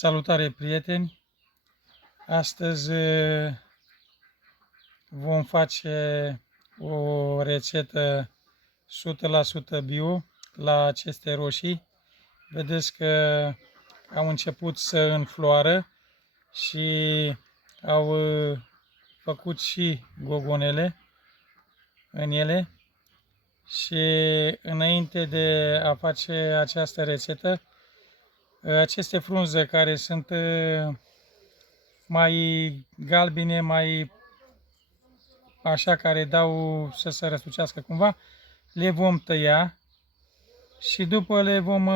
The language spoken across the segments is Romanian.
Salutare, prieteni! Astăzi vom face o rețetă 100% bio la aceste roșii. Vedeți că au început să înfloară și au făcut și gogonele în ele. Și înainte de a face această rețetă, aceste frunze care sunt mai galbene, mai așa, care dau să se răsucească cumva, le vom tăia și după le vom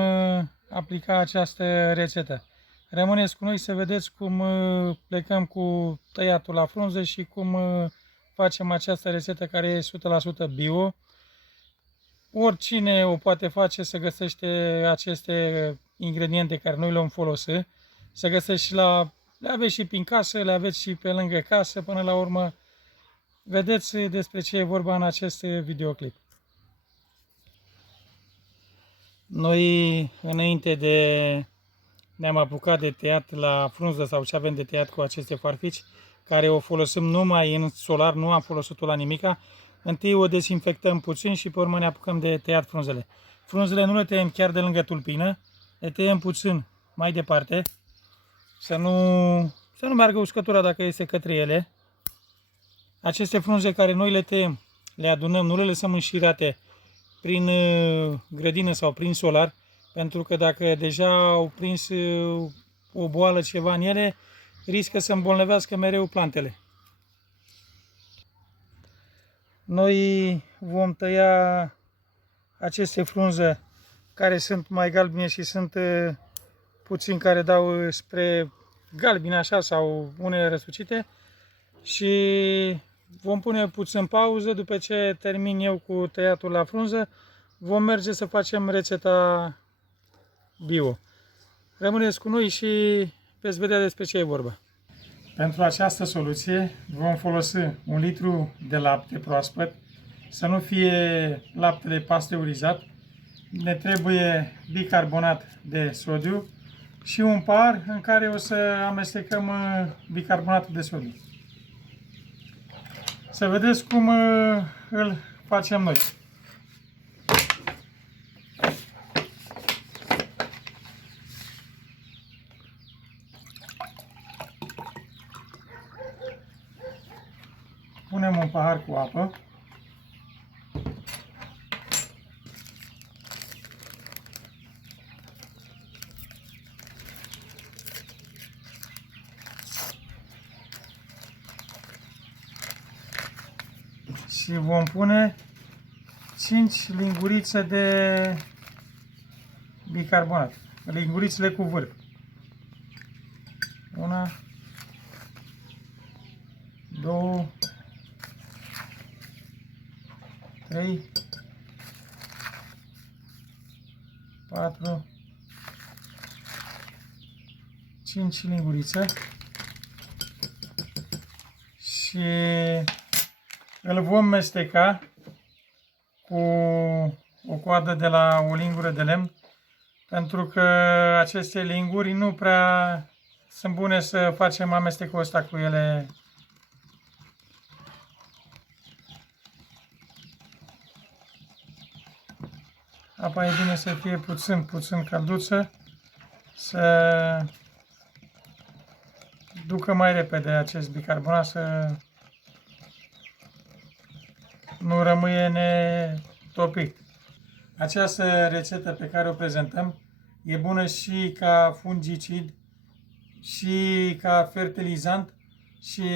aplica această rețetă. Rămâneți cu noi să vedeți cum plecăm cu tăiatul la frunze și cum facem această rețetă care e 100% bio. Oricine o poate face, să găsește aceste ingrediente care noi le-am folosit. Să găsești și le aveți și prin casă, le aveți și pe lângă casă, până la urmă. Vedeți despre ce e vorba în acest videoclip. Noi, înainte de ne-am apucat de tăiat la frunză sau ce avem de tăiat cu aceste farfici, care o folosim numai în solar, nu am folosit-o la nimica, întâi o dezinfectăm puțin și pe urmă ne apucăm de tăiat frunzele. Frunzele nu le tăiem chiar de lângă tulpină, le tăiem puțin mai departe, să nu meargă uscătura dacă este către ele. Aceste frunze care noi le tăiem, le adunăm, nu le lăsăm înșirate prin grădină sau prin solar, pentru că dacă deja au prins o boală, ceva în ele, riscă să îmbolnăvească mereu plantele. Noi vom tăia aceste frunze care sunt mai galbine și sunt puțin care dau spre galbine așa sau unele răsucite și vom pune puțin pauză. După ce termin eu cu tăiatul la frunză, vom merge să facem rețeta bio. Rămâneți cu noi și veți vedea despre ce e vorba. Pentru această soluție vom folosi 1 litru de lapte proaspăt, să nu fie laptele pasteurizat. Ne trebuie bicarbonat de sodiu și un pahar în care o să amestecăm bicarbonatul de sodiu. Să vedeți cum îl facem noi. Punem un pahar cu apă. Și vom pune 5 lingurițe de bicarbonat. Lingurițele cu vârf. 1, 2, 3, 4, 5 lingurițe și îl vom mesteca cu o coadă de la o lingură de lemn, pentru că aceste linguri nu prea sunt bune să facem amestecul ăsta cu ele. Apa e bine să fie puțin călduță, să ducă mai repede acest bicarbonat, să nu rămâie netopit. Această rețetă pe care o prezentăm e bună și ca fungicid, și ca fertilizant, și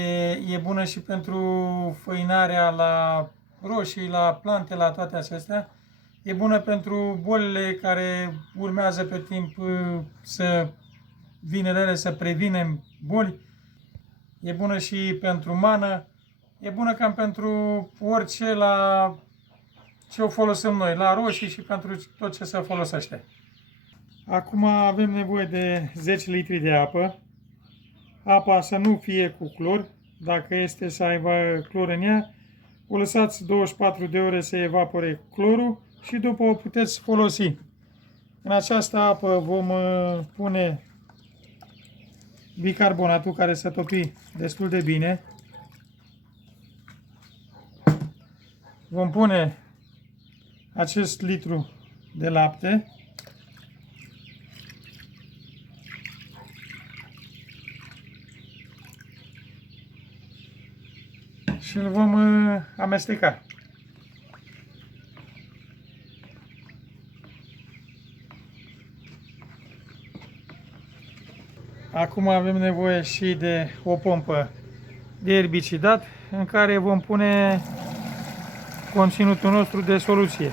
e bună și pentru făinarea la roșii, la plante, la toate acestea. E bună pentru bolile care urmează pe timp să vină ele, să previnem boli. E bună și pentru mană. E bună cam pentru orice la ce o folosim noi, la roșii și pentru tot ce se folosește. Acum avem nevoie de 10 litri de apă. Apa să nu fie cu clor. Dacă este să aibă clor în ea, o lăsați 24 de ore să evapore clorul și după o puteți folosi. În această apă vom pune bicarbonatul care se topi destul de bine. Vom pune acest litru de lapte. Și îl vom amesteca. Acum avem nevoie și de o pompă de erbicidat în care vom pune conținutul nostru de soluție.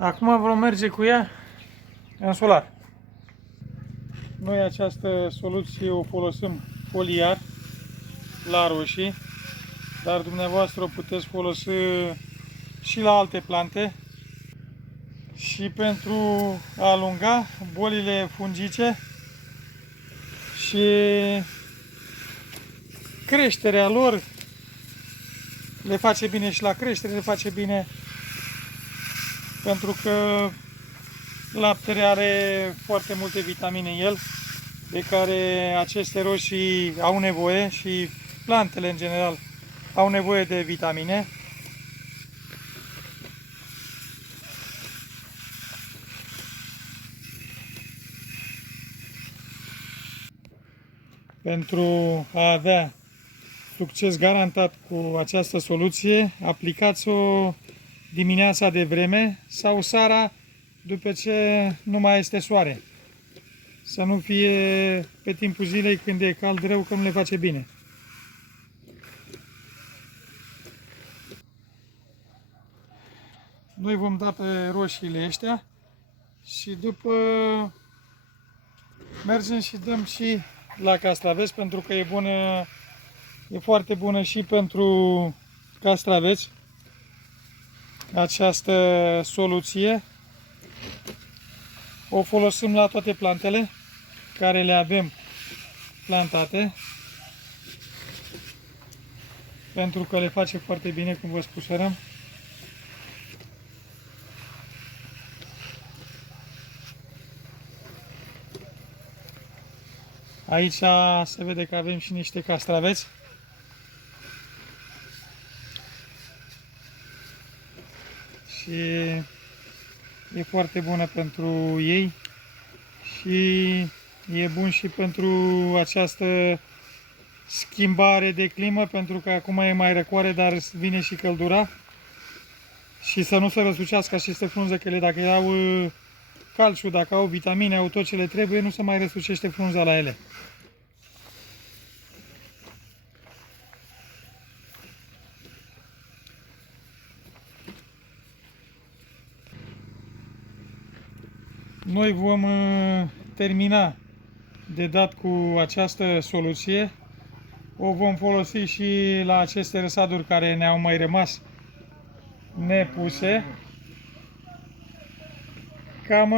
Acum vom merge cu ea în solar. Noi această soluție o folosim foliar la roșii, dar dumneavoastră o puteți folosi și la alte plante. Și pentru a alunga bolile fungice și creșterea lor, le face bine și la creștere, le face bine pentru că laptele are foarte multe vitamine în el, de care aceste roșii au nevoie și plantele în general au nevoie de vitamine. Pentru a avea succes garantat cu această soluție, aplicați-o dimineața de vreme sau seara după ce nu mai este soare. Să nu fie pe timpul zilei când e cald rău, că nu le face bine. Noi vom da pe roșiile ăștia și după mergem și dăm și la castraveți, pentru că e bună, e foarte bună și pentru castraveți această soluție. O folosim la toate plantele care le avem plantate, pentru că le face foarte bine, cum vă spuserăm. Aici se vede că avem și niște castraveți. Și e foarte bună pentru ei și e bun și pentru această schimbare de climă, pentru că acum e mai răcoare, dar vine și căldura. Și să nu se răsucească aceste frunze, că ele dacă au calciu, dacă au vitamine, au tot ce le trebuie, nu se mai răsucește frunza la ele. Noi vom termina de dat cu această soluție. O vom folosi și la aceste răsaduri care ne-au mai rămas nepuse. Cam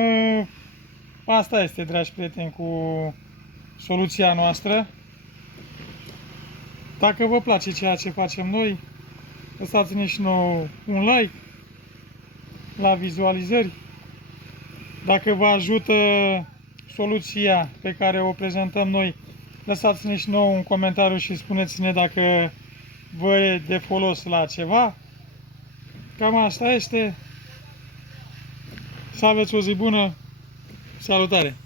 asta este, dragi prieteni, cu soluția noastră. Dacă vă place ceea ce facem noi, lăsați-ne și nouă un like la vizualizări. Dacă vă ajută soluția pe care o prezentăm noi, lăsați-ne și nouă un comentariu și spuneți-ne dacă vă e de folos la ceva. Cam asta este. Să aveți o zi bună. Salutare!